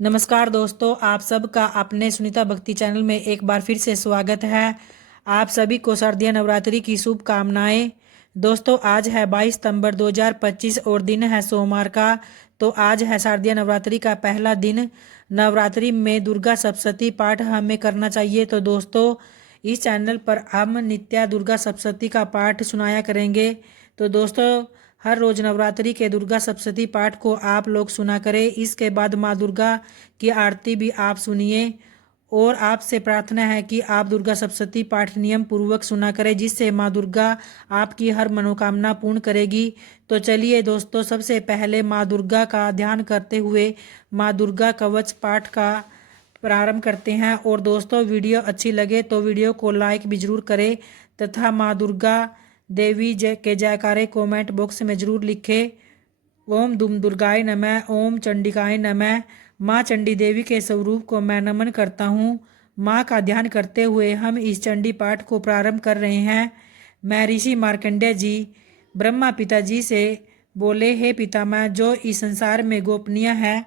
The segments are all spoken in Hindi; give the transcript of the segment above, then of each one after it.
नमस्कार दोस्तों, आप सबका अपने सुनीता भक्ति चैनल में एक बार फिर से स्वागत है। आप सभी को शारदीय नवरात्रि की शुभकामनाएं। दोस्तों, आज है 22 सितंबर 2025 और दिन है सोमवार का। तो आज है शारदीय नवरात्रि का पहला दिन। नवरात्रि में दुर्गा सप्तशती पाठ हमें करना चाहिए। तो दोस्तों, इस चैनल पर हम नित्य दुर्गा सप्तशती का पाठ सुनाया करेंगे। तो दोस्तों, हर रोज नवरात्रि के दुर्गा सप्तशती पाठ को आप लोग सुना करें। इसके बाद माँ दुर्गा की आरती भी आप सुनिए। और आपसे प्रार्थना है कि आप दुर्गा सप्तशती पाठ नियम पूर्वक सुना करें, जिससे माँ दुर्गा आपकी हर मनोकामना पूर्ण करेगी। तो चलिए दोस्तों, सबसे पहले माँ दुर्गा का ध्यान करते हुए माँ दुर्गा कवच पाठ का प्रारंभ करते हैं। और दोस्तों, वीडियो अच्छी लगे तो वीडियो को लाइक भी जरूर करें तथा माँ दुर्गा देवी जय के जयकारे कमेंट बॉक्स में जरूर लिखें। ओम दुम दुर्गाय नमः, ओम चंडिकाय नमः। माँ चंडी देवी के स्वरूप को मैं नमन करता हूँ। माँ का ध्यान करते हुए हम इस चंडी पाठ को प्रारंभ कर रहे हैं। मैं ऋषि मार्कंडेय जी ब्रह्मा पिताजी से बोले, हे पितामह, जो इस संसार में गोपनीय है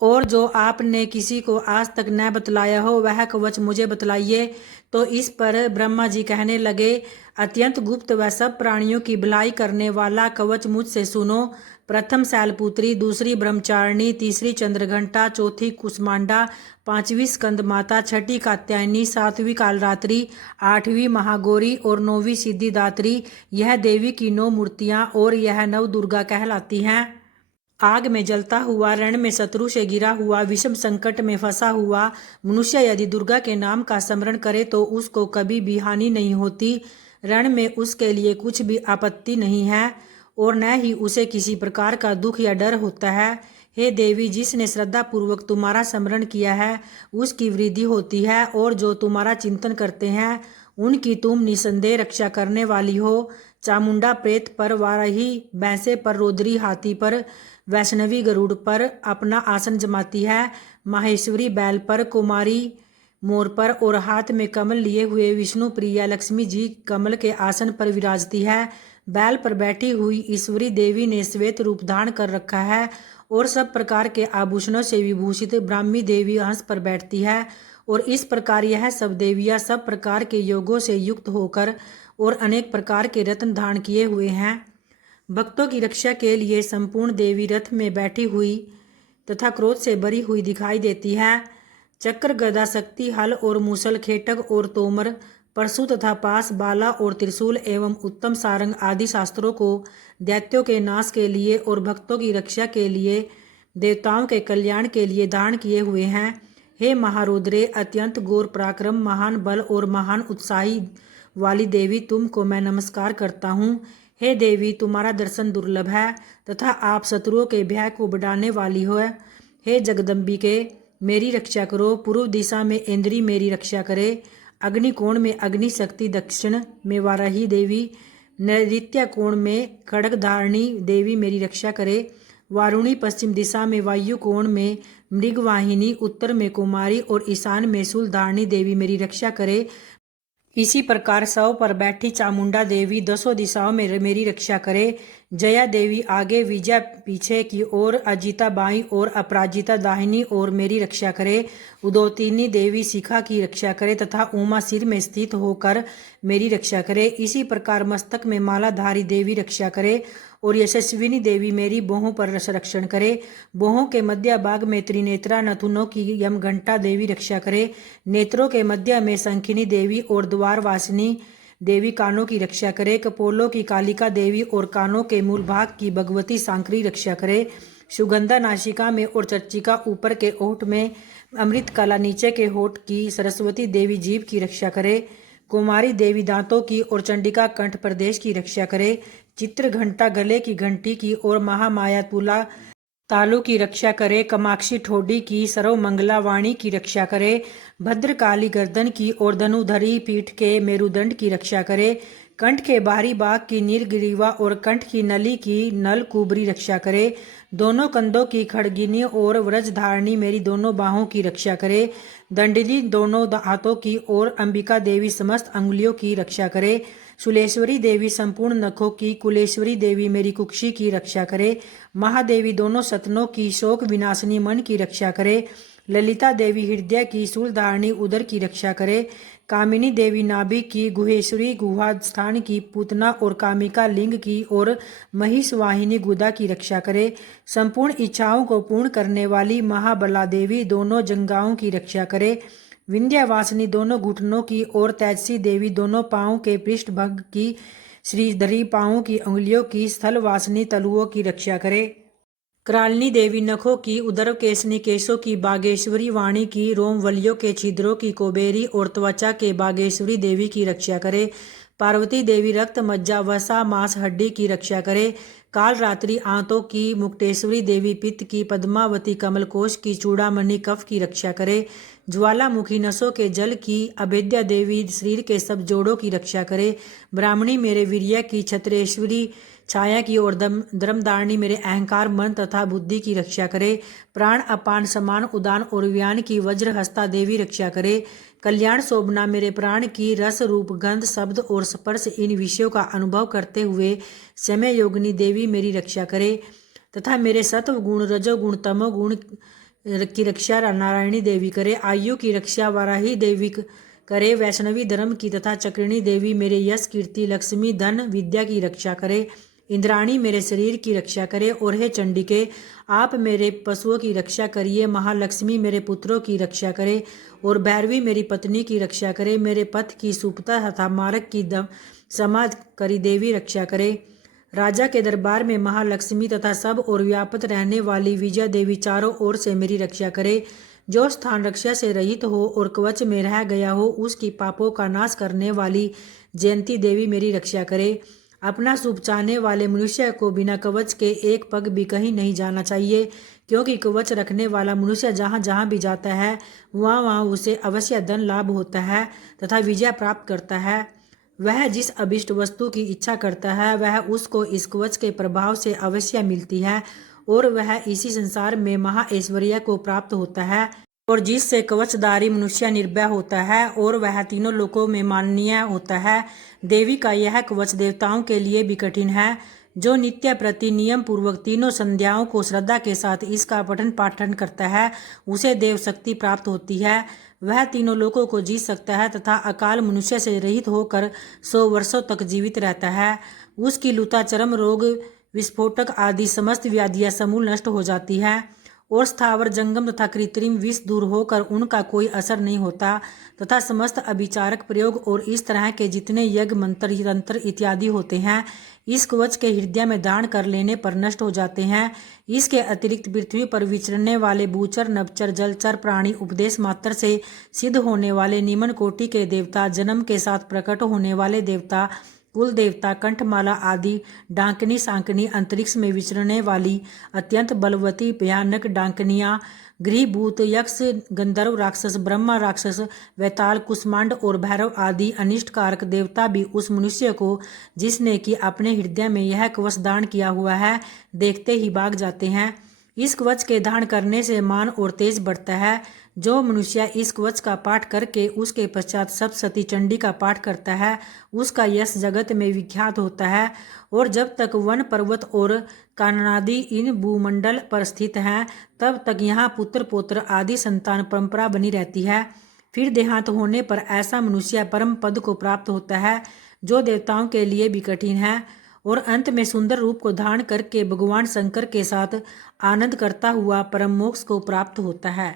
और जो आपने किसी को आज तक न बतलाया हो, वह कवच मुझे बतलाइए। तो इस पर ब्रह्मा जी कहने लगे, अत्यंत गुप्त व सब प्राणियों की भलाई करने वाला कवच मुझसे सुनो। प्रथम शैलपुत्री, दूसरी ब्रह्मचारिणी, तीसरी चंद्रघंटा, चौथी कुसमांडा, पांचवी स्कंद माता, छठी कात्यायनी, सातवीं कालरात्रि, आठवीं महागौरी और नौवीं सिद्धिदात्री। यह देवी की 9 मूर्तियां और यह नव दुर्गा कहलाती हैं। आग में जलता हुआ, रण में शत्रु से गिरा हुआ, विषम संकट में फंसा हुआ मनुष्य यदि दुर्गा के नाम का स्मरण करे तो उसको कभी भी हानि नहीं होती। रण में उसके लिए कुछ भी आपत्ति नहीं है और न ही उसे किसी प्रकार का दुख या डर होता है। हे देवी, जिसने श्रद्धा पूर्वक तुम्हारा स्मरण किया है उसकी वृद्धि होती है, और जो तुम्हारा चिंतन करते हैं उनकी तुम निसंदेह रक्षा करने वाली हो। चामुंडा प्रेत पर, वाराही भैंसे पर, रुद्री हाथी पर, वैष्णवी गरुड़ पर अपना आसन जमाती है। माहेश्वरी बैल पर, कुमारी मोर पर और हाथ में कमल लिए हुए विष्णु प्रिया लक्ष्मी जी कमल के आसन पर विराजती है। बैल पर बैठी हुई ईश्वरी देवी ने श्वेत रूप धारण कर रखा है और सब प्रकार के आभूषणों से विभूषित ब्राह्मी देवी हंस पर बैठती है। और इस प्रकार यह सब देवियां सब प्रकार के योगों से युक्त होकर और अनेक प्रकार के रत्न धारण किए हुए हैं। भक्तों की रक्षा के लिए संपूर्ण देवी रथ में बैठी हुई तथा क्रोध से भरी हुई दिखाई देती है। चक्र, गदा, शक्ति, हल और मूसल, खेटक और तोमर, परशु तथा पास, बाला और त्रिशूल एवं उत्तम सारंग आदि शास्त्रों को दैत्यों के नाश के लिए और भक्तों की रक्षा के लिए, देवताओं के कल्याण के लिए धारण किए हुए हैं। हे महारुद्रे, अत्यंत घोर पराक्रम, महान बल और महान उत्साही वाली देवी, तुमको मैं नमस्कार करता हूँ। हे देवी, तुम्हारा दर्शन दुर्लभ है तथा आप शत्रुओं के भय को बढ़ाने वाली हो। हे जगदम्बिके, मेरी रक्षा करो। पूर्व दिशा में इंद्री मेरी रक्षा करे। अग्निकोण में अग्नि शक्ति, दक्षिण में वाराही देवी, नैऋत्य कोण में खड्गधारिणी देवी मेरी रक्षा करे। वारुणी, पश्चिम दिशा में वायु कोण में मृगवाहिनी, उत्तर में कुमारी और ईशान में शूलधारिणी देवी मेरी रक्षा करे। इसी प्रकार शव पर बैठी चामुंडा देवी दसों दिशाओं में मेरी रक्षा करे। जया देवी आगे, विजया पीछे की ओर, अजिता बाईं और अपराजिता दाहिनी ओर मेरी रक्षा करे। उदोतिनी देवी शिखा की रक्षा करे तथा उमा सिर में स्थित होकर मेरी रक्षा करे। इसी प्रकार मस्तक में मालाधारी देवी रक्षा करे और यशस्विनी देवी मेरी बाहों पर संरक्षण करे। बाहों के मध्य भाग में त्रिनेत्रा नथुनों की यमघंटा देवी रक्षा करे। नेत्रों के मध्य में शंखिनी देवी और द्वारवासिनी देवी कानों की रक्षा करे। कपोलों की कालिका देवी और कानों के मूल भाग की भगवती सांकरी रक्षा करे। सुगंधा नासिका में और चर्चिका ऊपर के ओठ में, अमृत कला नीचे के होठ की सरस्वती देवी जीभ की रक्षा करे। कुमारी देवी दांतों की और चंडिका कंठ प्रदेश की रक्षा करे। चित्र घंटा गले की घंटी की और महामाया तुला तालु की रक्षा करे। कमाक्षी ठोडी की, सर्व मंगला वाणी की रक्षा करे। भद्रकाली गर्दन की और धनुधरी पीठ के मेरुदंड की रक्षा करे। कंठ के बाहरी भाग की नीलग्रीवा और कंठ की नली की नल कुबरी रक्षा करे। दोनों कंधों की खड़गिनी और व्रजधारणी मेरी दोनों बाहों की रक्षा करे। दंडली दोनों हाथों की और अंबिका देवी समस्त अंगुलियों की रक्षा करे। शूलेश्वरी देवी संपूर्ण नखों की, कुलेश्वरी देवी मेरी कुक्षी की रक्षा करे। महादेवी दोनों सतनों की, शोक विनाशिनी मन की रक्षा करे। ललिता देवी हृदय की, शूलधारिणी उदर की रक्षा करे। कामिनी देवी नाभि की, गुहेश्वरी गुहा स्थान की, पूतना और कामिका लिंग की और महिषवाहिनी गुदा की रक्षा करे। संपूर्ण इच्छाओं को पूर्ण करने वाली महाबला देवी दोनों जंगाओं की रक्षा करे। विंध्यवासिनी दोनों घुटनों की और तेजसी देवी दोनों पांवों के पृष्ठभाग की, श्रीधरी पांवों की अंगुलियों की, स्थलवासिनी तलुओं की रक्षा करे। करालिनी देवी नखों की, उदर केसनी केशों की, बागेश्वरी वाणी की, रोमवलियों के छिद्रों की, कुबेरी और त्वचा के बागेश्वरी देवी की रक्षा करे। पार्वती देवी रक्त मज्जा वसा मांस हड्डी की रक्षा करे। काल रात्रि आंतों की, मुक्तेश्वरी देवी पित्त की, पद्मावती कमलकोश की, चूड़ामणि कफ की रक्षा करे। ज्वालामुखी नसों के जल की, अभेद्या देवी शरीर के सब जोड़ों की रक्षा करे। ब्राह्मणी मेरे वीर्य की, छत्रेश्वरी छाया की और धर्मधारिणी मेरे अहंकार मन तथा बुद्धि की रक्षा करे। प्राण अपान समान उदान और व्यान की, वज्रहस्ता देवी रक्षा करे। कल्याण शोभना मेरे प्राण की, रस रूप गंध शब्द और स्पर्श इन विषयों का अनुभव करते हुए समय योगिनी देवी मेरी रक्षा करे। तथा मेरे सत्व गुण रजोगुण तमोगुण की रक्षा नारायणी देवी करे। आयु की रक्षा वाराही देवी करे। वैष्णवी धर्म की तथा चक्रिणी देवी मेरे यश कीर्ति लक्ष्मी धन विद्या की रक्षा करे। इंद्राणी मेरे शरीर की रक्षा करे। और हे चंडिके, आप मेरे पशुओं की रक्षा करिए। महालक्ष्मी मेरे पुत्रों की रक्षा करे। और भैरवी मेरी पत्नी की रक्षा करे। मेरे पथ की सुपता तथा मार्ग की समाज करी देवी रक्षा करे। राजा के दरबार में महालक्ष्मी तथा सब और व्याप्त रहने वाली विजया देवी चारों ओर से मेरी रक्षा करे। जो स्थान रक्षा से रहित हो और कवच में रह गया हो, उसकी पापों का नाश करने वाली जयंती देवी मेरी रक्षा करे। अपना शुभ चाहने वाले मनुष्य को बिना कवच के एक पग भी कहीं नहीं जाना चाहिए, क्योंकि कवच रखने वाला मनुष्य जहाँ जहाँ भी जाता है वहाँ वहाँ उसे अवश्य धन लाभ होता है तथा विजय प्राप्त करता है। वह जिस अभिष्ट वस्तु की इच्छा करता है वह उसको इस कवच के प्रभाव से अवश्य मिलती है और वह इसी संसार में महा ऐश्वर्य को प्राप्त होता है। और जिससे कवचधारी मनुष्य निर्भय होता है और वह तीनों लोकों में माननीय होता है। देवी का यह कवच देवताओं के लिए भी कठिन है। जो नित्य प्रति नियम पूर्वक तीनों संध्याओं को श्रद्धा के साथ इसका पठन पाठन करता है उसे देव शक्ति प्राप्त होती है। वह तीनों लोकों को जीत सकता है तथा अकाल मनुष्य से रहित होकर 100 वर्षों तक जीवित रहता है। उसकी लुता चर्म रोग विस्फोटक आदि समस्त व्याधियां समूल नष्ट हो जाती है और स्थावर जंगम तथा कृत्रिम विष दूर होकर उनका कोई असर नहीं होता तथा समस्त अभिचारक प्रयोग और इस तरह के जितने यज्ञ मंत्र तंत्र इत्यादि होते हैं इस कवच के हृदय में दान कर लेने पर नष्ट हो जाते हैं। इसके अतिरिक्त पृथ्वी पर विचरने वाले भूचर नभचर जलचर प्राणी, उपदेश मात्र से सिद्ध होने वाले निम्न कोटि के देवता, जन्म के साथ प्रकट होने वाले देवता, कुल देवता, कंठमाला आदि, डांकनी सांकनी, अंतरिक्ष में विचरने वाली अत्यंत बलवती भयानक डांकनियाँ, गृहभूत यक्ष, गंधर्व राक्षस, ब्रह्मा राक्षस, वैताल, कुष्मांड और भैरव आदि अनिष्टकारक देवता भी उस मनुष्य को जिसने कि अपने हृदय में यह कवच दान किया हुआ है देखते ही भाग जाते हैं। इस कवच के दान करने से मान और तेज बढ़ता है। जो मनुष्य इस कवच का पाठ करके उसके पश्चात सप्तशती चंडी का पाठ करता है उसका यश जगत में विख्यात होता है। और जब तक वन पर्वत और काननादि इन भूमंडल पर स्थित हैं तब तक यहाँ पुत्र पौत्र आदि संतान परंपरा बनी रहती है। फिर देहांत होने पर ऐसा मनुष्य परम पद को प्राप्त होता है जो देवताओं के लिए भी कठिन है और अंत में सुंदर रूप को धारण करके भगवान शंकर के साथ आनंद करता हुआ परम मोक्ष को प्राप्त होता है।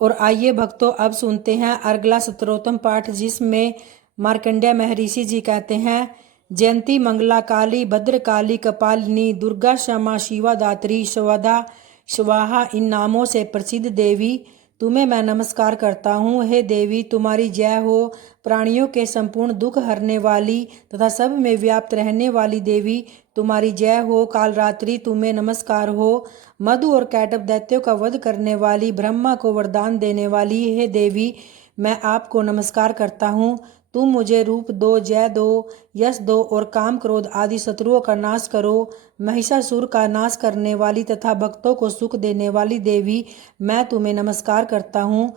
और आइए भक्तों, अब सुनते हैं अगला स्तोत्रम पाठ, जिसमें मार्कंडेय महर्षि जी कहते हैं, जयंती मंगला काली भद्रकाली कपालिनी दुर्गा क्षमा शिवा दात्री स्वधा स्वाहा इन नामों से प्रसिद्ध देवी तुम्हें मैं नमस्कार करता हूँ। हे देवी, तुम्हारी जय हो। प्राणियों के संपूर्ण दुख हरने वाली तथा सब में व्याप्त रहने वाली देवी तुम्हारी जय हो। काल रात्रि तुम्हें नमस्कार हो। मधु और कैटभ दैत्यों का वध करने वाली, ब्रह्मा को वरदान देने वाली हे देवी, मैं आपको नमस्कार करता हूँ। तुम मुझे रूप दो, जय दो, यश दो और काम क्रोध आदि शत्रुओं का नाश करो। महिषासुर का नाश करने वाली तथा भक्तों को सुख देने वाली देवी, मैं तुम्हें नमस्कार करता हूँ।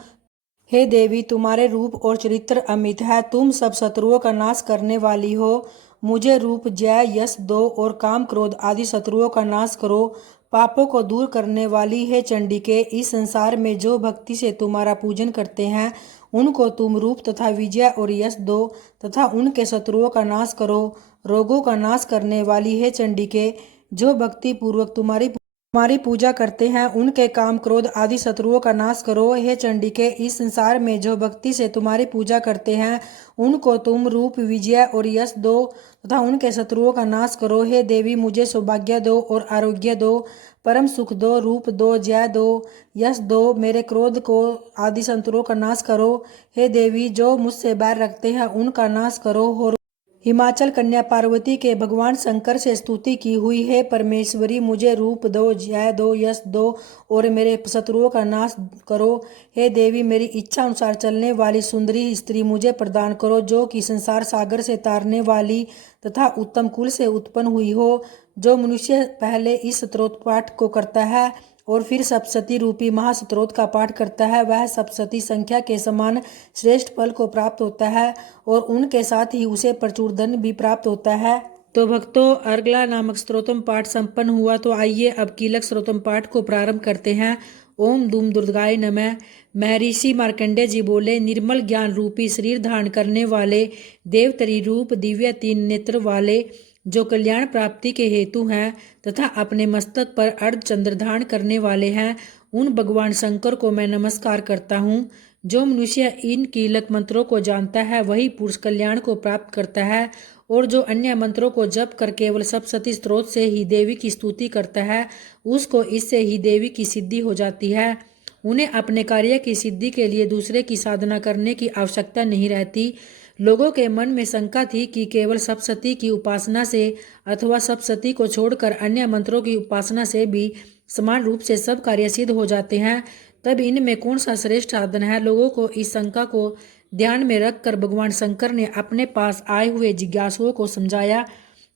हे देवी, तुम्हारे रूप और चरित्र अमित है। तुम सब शत्रुओं का नाश करने वाली हो। मुझे रूप, जय, यश दो और काम, क्रोध आदि शत्रुओं का नाश करो। पापों को दूर करने वाली हे चंडिके, इस संसार में जो भक्ति से तुम्हारा पूजन करते हैं उनको तुम रूप तथा विजय और यश दो तथा उनके शत्रुओं का नाश करो। रोगों का नाश करने वाली हे चंडिके, जो भक्ति पूर्वक तुम्हारी पूजा करते हैं उनके काम, क्रोध आदि शत्रुओं का नाश करो। हे चंडिके, इस संसार में जो भक्ति से तुम्हारी पूजा करते हैं उनको तुम रूप, विजय और यश दो तथा उनके शत्रुओं का नाश करो। हे देवी, मुझे सौभाग्य दो और आरोग्य दो, परम सुख दो, रूप दो, जय दो, यश दो, मेरे क्रोध को आदि शत्रुओं का नाश करो। हे देवी, जो मुझसे बैर रखते हैं उनका नाश करो। और हिमाचल कन्या पार्वती के भगवान शंकर से स्तुति की हुई है। परमेश्वरी, मुझे रूप दो, जय दो, यश दो और मेरे शत्रुओं का नाश करो। हे देवी, मेरी इच्छा अनुसार चलने वाली सुंदरी स्त्री मुझे प्रदान करो, जो कि संसार सागर से तारने वाली तथा उत्तम कुल से उत्पन्न हुई हो। जो मनुष्य पहले इस स्तोत्र पाठ को करता है और फिर सप्तशती रूपी महास्तोत्र का पाठ करता है, वह सप्तशती संख्या के समान श्रेष्ठ फल को प्राप्त होता है और उनके साथ ही उसे प्रचुर धन भी प्राप्त होता है। तो भक्तों, अर्गला नामक स्तोत्रम पाठ संपन्न हुआ। तो आइए अब कीलक स्तोत्रम पाठ को प्रारंभ करते हैं। ओम दुम दुर्गाय नमः। महर्षि मार्कंडेय जी बोले, निर्मल ज्ञान रूपी शरीर धारण करने वाले, देवतरी रूप दिव्य 3 नेत्र वाले, जो कल्याण प्राप्ति के हेतु हैं तथा अपने मस्तक पर अर्ध चंद्र धारण करने वाले हैं, उन भगवान शंकर को मैं नमस्कार करता हूँ। जो मनुष्य इन कीलक मंत्रों को जानता है वही पुरुष कल्याण को प्राप्त करता है, और जो अन्य मंत्रों को जप कर केवल सप्तशती स्त्रोत से ही देवी की स्तुति करता है उसको इससे ही देवी की सिद्धि हो जाती है। उन्हें अपने कार्य की सिद्धि के लिए दूसरे की साधना करने की आवश्यकता नहीं रहती। लोगों के मन में शंका थी कि केवल सप्तशती की उपासना से अथवा सप्तशती को छोड़कर अन्य मंत्रों की उपासना से भी समान रूप से सब कार्य सिद्ध हो जाते हैं, तब इनमें कौन सा श्रेष्ठ साधन है। लोगों को इस शंका को ध्यान में रखकर भगवान शंकर ने अपने पास आए हुए जिज्ञासुओं को समझाया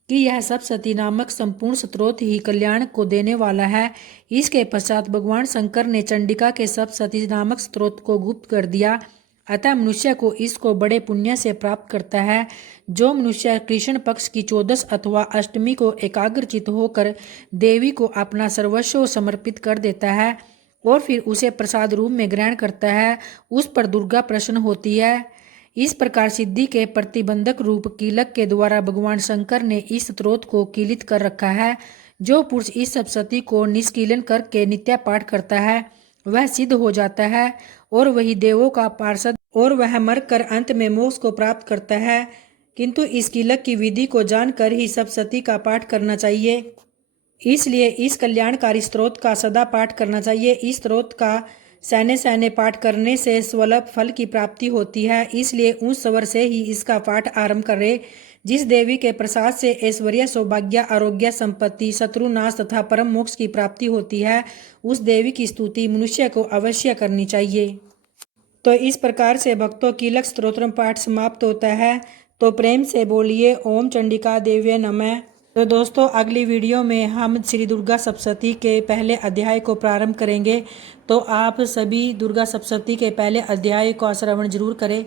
कि यह सप्तशती नामक संपूर्ण स्तोत्र ही कल्याण को देने वाला है। इसके पश्चात भगवान शंकर ने चंडिका के सप्तशती नामक स्तोत्र को गुप्त कर दिया। अतः मनुष्य को इसको बड़े पुण्य से प्राप्त करता है। जो मनुष्य कृष्ण पक्ष की 14 अथवा अष्टमी को एकाग्रचित होकर देवी को अपना सर्वस्व समर्पित कर देता है और फिर उसे प्रसाद रूप में ग्रहण करता है, उस पर दुर्गा प्रसन्न होती है। इस प्रकार सिद्धि के प्रतिबंधक रूप कीलक के द्वारा भगवान शंकर ने इस स्त्रोत को कीलित कर रखा है। जो पुरुष इस सप्तशती को निष्कीलन करके नित्य पाठ करता है वह सिद्ध हो जाता है और वही देवों का पार्षद, और वह मरकर अंत में मोक्ष को प्राप्त करता है। किंतु इस कीलक की विधि को जानकर ही सप्तशती का पाठ करना चाहिए। इसलिए इस कल्याणकारी स्तोत्र का सदा पाठ करना चाहिए। इस स्तोत्र का सैन्य सैन्य पाठ करने से स्वल्प फल की प्राप्ति होती है। इसलिए उस स्वर से ही इसका पाठ आरंभ करें। जिस देवी के प्रसाद से ऐश्वर्य, सौभाग्य, आरोग्य, संपत्ति, शत्रुनाश तथा परम मोक्ष की प्राप्ति होती है, उस देवी की स्तुति मनुष्य को अवश्य करनी चाहिए। तो इस प्रकार से भक्तों कीलक स्तोत्रम पाठ समाप्त होता है। तो प्रेम से बोलिए ओम चंडिका देव्ये नमः। तो दोस्तों, अगली वीडियो में हम श्री दुर्गा सप्तशती के पहले अध्याय को प्रारंभ करेंगे। तो आप सभी दुर्गा सप्तशती के पहले अध्याय का श्रवण जरूर करें।